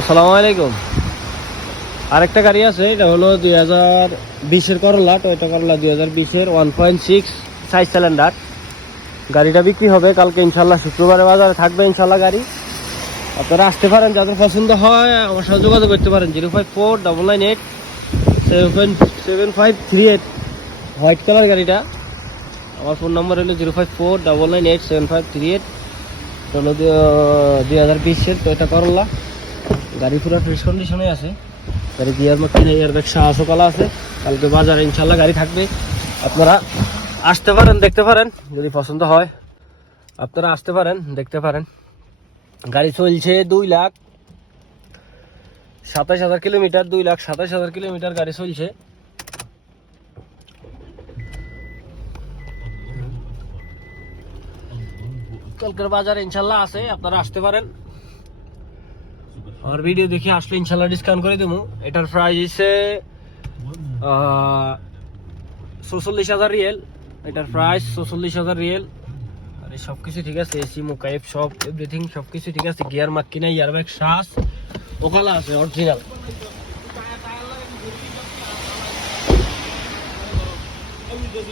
আসসালামু আলাইকুম। আরেকটা গাড়ি আছে, এটা হলো দুই হাজার বিশের করলা টয়টা করলা দুই হাজার বিশের one point six size cylinder গাড়িটা বিক্রি হবে কালকে ইনশাল্লাহ শুক্রবারে বাজারে থাকবে ইনশাল্লাহ গাড়ি। আপনারা আসতে পারেন, যাদের পছন্দ হয় আমার সাথে যোগাযোগ করতে পারেন, zero five four double nine eight seven seven five three eight. White colour গাড়িটা। আমার ফোন নম্বর হলো zero five four double nine eight seven five three eight. হলো দুই হাজার বিশের টয়টা করলা গাড়ি পুরো ফ্রেশ কন্ডিশনে আছে। গাড়ি গিয়ার মার্কিন এয়ার ব্যাগ সাহসও কলা আছে। কালকে বাজারে ইনশাল্লাহ গাড়ি থাকবে। আপনারা আসতে পারেন, দেখতে পারেন, যদি পছন্দ হয়। আপনারা আসতে পারেন, দেখতে পারেন। গাড়ি চলছে দুই লাখ সাতাশ হাজার কিলোমিটার, দুই লাখ সাতাশ হাজার কিলোমিটার গাড়ি চলছে। কালকের বাজার ইনশাল্লাহ আছে, আপনারা আসতে পারেন। আর ভিডিও দেখি আসলে ইনশাল্লাহ ডিসকাউন্ট করে দেবো। এটার প্রাইস হচ্ছে চৌচল্লিশ হাজার রিয়েল। এটার প্রাইস চৌচল্লিশ হাজার রিয়েল। আর সব কিছু ঠিক আছে, এসি মোকাইফ সব এভরিথিং সব কিছু ঠিক আছে। গিয়ার মাক কিনা ইয়ার ব্যাগ শ্বাস ওখানে আছে অরিজিনাল